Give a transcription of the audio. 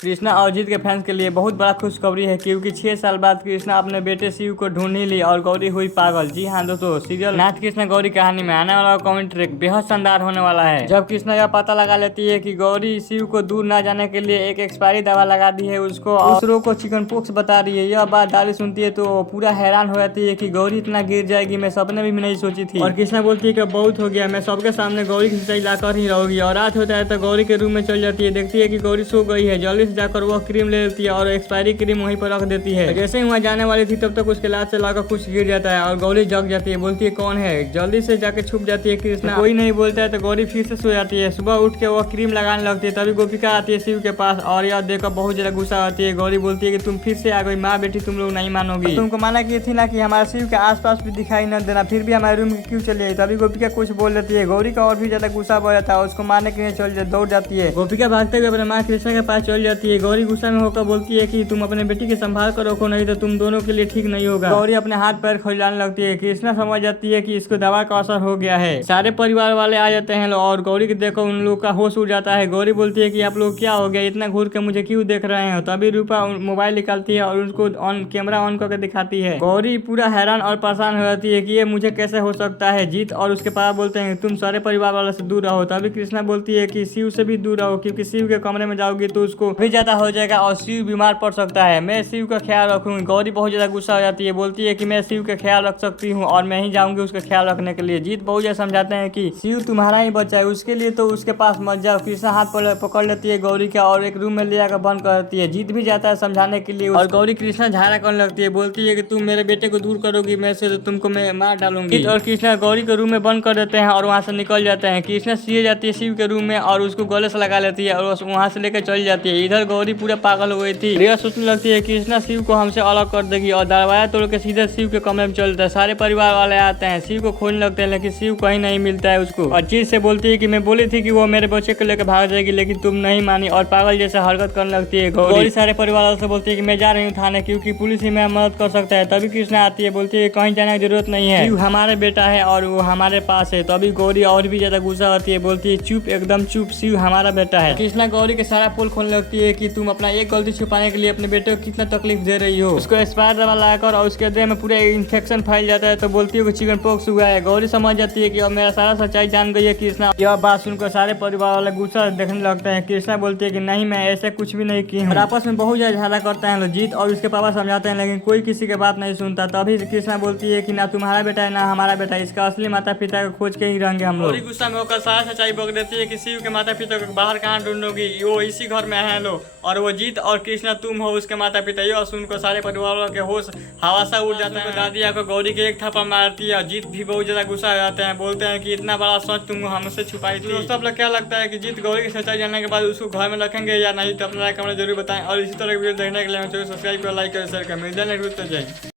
कृष्णा और जीत के फैंस के लिए बहुत बड़ा खुशखबरी है क्योंकि 6 साल बाद कृष्णा अपने बेटे शिव को ढूंढ ही ली और गौरी हुई पागल। जी हाँ दोस्तों, सीरियल नाथ कृष्णा गौरी कहानी में आने वाला कमेंट ट्रैक बेहद शानदार होने वाला है। जब कृष्णा यह पता लगा लेती है कि गौरी शिव को दूर न जाने के लिए एक एक्सपायरी दवा लगा दी है उसको और दूसरों को चिकन पॉक्स बता रही है। यह बात डाली सुनती है तो पूरा हैरान हो जाती है कि गौरी इतना गिर जाएगी, मैं सपने में भी नहीं सोची थी। और कृष्णा बोलती है कि बहुत हो गया, मैं सबके सामने गौरी की सच्चाई लाकर ही रहूंगी। और रात होता है तो गौरी के रूम में चल जाती है, देखती है कि गौरी सो गई है। जल्दी से जाकर वह क्रीम ले लेती है और एक्सपायरी क्रीम वहीं पर रख देती है। जैसे ही वहाँ जाने वाली थी तब तक उसके लात से लाकर कुछ गिर जाता है और गौरी जग जाती है, बोलती है कौन है। जल्दी से जाके छुप जाती है कृष्णा, कोई नहीं बोलता है तो गौरी फिर से सो जाती है। सुबह उठ के वह क्रीम लगाने लगती है, तभी गोपिका आती है शिव के पास और यह देखकर बहुत ज्यादा गुस्सा आती है। गौरी बोलती है कि तुम फिर से आ गई, माँ बेटी तुम लोग नहीं मानोगी, तुमको माना की थी ना कि हमारे शिव के आसपास भी दिखाई न देना, फिर भी हमारे रूम में क्यों चली आई। तभी गोपिका कुछ बोल देती है। गौरी का और भी ज्यादा गुस्सा बढ़ जाता है, उसको मारने के लिए दौड़ जाती है। गोपिका भागते हुए अपने माँ कृष्णा के पास चल जाती है। गौरी गुस्सा में होकर बोलती है कि तुम अपने बेटी के संभाल कर रखो, नहीं तो तुम दोनों के लिए ठीक नहीं होगा। गौरी अपने हाथ पैर खुजलाने लगती है। कृष्णा समझ जाती है कि इसको दवा का असर हो गया है। सारे परिवार वाले आ जाते हैं और गौरी के देखो उन लोग का होश उड़ जाता है। गौरी बोलती है कि आप लोग क्या हो गया, इतना घूर के मुझे क्यों देख रहे हो। तभी रूपा मोबाइल निकालती है और उसको कैमरा ऑन करके दिखाती है। गौरी पूरा हैरान और परेशान हो जाती है कि ये मुझे कैसे हो सकता है। जीत और उसके पापा बोलते हैं तुम सारे परिवार वालों से दूर रहो। तभी कृष्णा बोलती है कि शिव से भी दूर रहो, क्योंकि शिव के कमरे में जाओगी तो उसको भी ज्यादा हो जाएगा और शिव बीमार पड़ सकता है। मैं शिव का ख्याल रखूंगी। गौरी बहुत ज्यादा गुस्सा हो जाती है, बोलती है कि मैं शिव का ख्याल रख सकती हूँ और मैं ही जाऊंगी उसका ख्याल रखने के लिए। जीत बहुत ज्यादा समझाते हैं कि शिव तुम्हारा ही बच्चा है, उसके लिए तो उसके पास मत जाओ। कृष्णा हाथ पकड़ लेती है गौरी का और एक रूम में ले जाकर बंद कर देती है। जीत भी जाता है समझाने के लिए और गौरी कृष्णा झाड़ा करने लगती है, बोलती है कि तुम मेरे बेटे को दूर करोगी मैं से तो तुमको मैं मार डालूंगी। और कृष्णा गौरी के रूम में बंद कर देते हैं और वहाँ से निकल जाते हैं। कृष्णा सीए जाती है शिव के रूम में और उसको गले से लगा लेती है और वहाँ से लेकर चली जाती है। इधर गौरी पूरा पागल हो गई थी, रिया सोचने लगती है कृष्णा शिव को हमसे अलग कर देगी और दरवाजा तोड़ के सीधे शिव के कमरे में चलता है। सारे परिवार वाले आते हैं, शिव को खोजने लगते हैं लेकिन शिव कहीं नहीं मिलता है उसको। और जीत से बोलती है कि मैं बोली थी कि वो मेरे बच्चे को लेकर भाग जाएगी लेकिन तुम नहीं मानी और पागल जैसे हरकत करने लगती है। गौरी सारे परिवार वालों से बोलती है कि मैं जा रही हूँ थाने, क्योंकि पुलिस ही मेरी मदद कर सकता है। तभी कृष्णा आती है, बोलती है कहीं जाने की जरूरत नहीं है, शिव हमारे बेटा है और वो हमारे पास है। तभी गौरी और भी ज्यादा गुस्सा होती है, बोलती है चुप एकदम चुप, शिव हमारा बेटा है। कृष्णा गौरी के सारा पोल खोलने लगती है कि तुम अपना एक गलती छुपाने के लिए अपने बेटे को कितना तकलीफ दे रही हो। उसको एक्सपायर दवा लगाकर और उसके देह में पूरा इन्फेक्शन फैल जाता है तो बोलती है कि चिकन पॉक्स हुआ है। गौरी समझ जाती है कि अब मेरा सारा सच्चाई जान गई है कृष्णा। यह बात सुनकर सारे परिवार वाले गुस्सा देखने लगते हैं। कृष्णा बोलती है कि नहीं मैं ऐसे कुछ भी नहीं की हूँ। आपस में बहुत ज्यादा झगड़ा करते हैं लोग। जीत और उसके पापा समझाते हैं लेकिन कोई किसी की बात नहीं सुनता। तभी कृष्णा बोलती है कि ना तुम्हारा बेटा है ना हमारा बेटा, इसका असली माता पिता को खोज के ही रहेंगे हम लोग। गुस्सा में होकर सारा सच्चाई बोल देती है कि शिव के माता पिता को बाहर कहाँ ढूंढोगी, वो इसी घर में है लो और वो जीत और कृष्णा तुम हो उसके माता पिता। ये सुनकर सारे परिवार वालों के होश हवासा उड़ जाता है। दादी आकर गौरी के एक थप्पड़ मारती है और जीत भी बहुत ज्यादा गुस्सा हो जाते हैं, बोलते हैं कि इतना बड़ा सच तुम हमसे छुपाई थी। दोस्तों आप लोग क्या लगता है कि जीत गौरी की सच्चाई जानने के बाद उसको घर में रखेंगे या नहीं, तो अपना कमेंट जरूर बताएं और इसी तरह वीडियो देखने के लिए सब्सक्राइब कर लाइक कर शेयर कर मिलते हैं।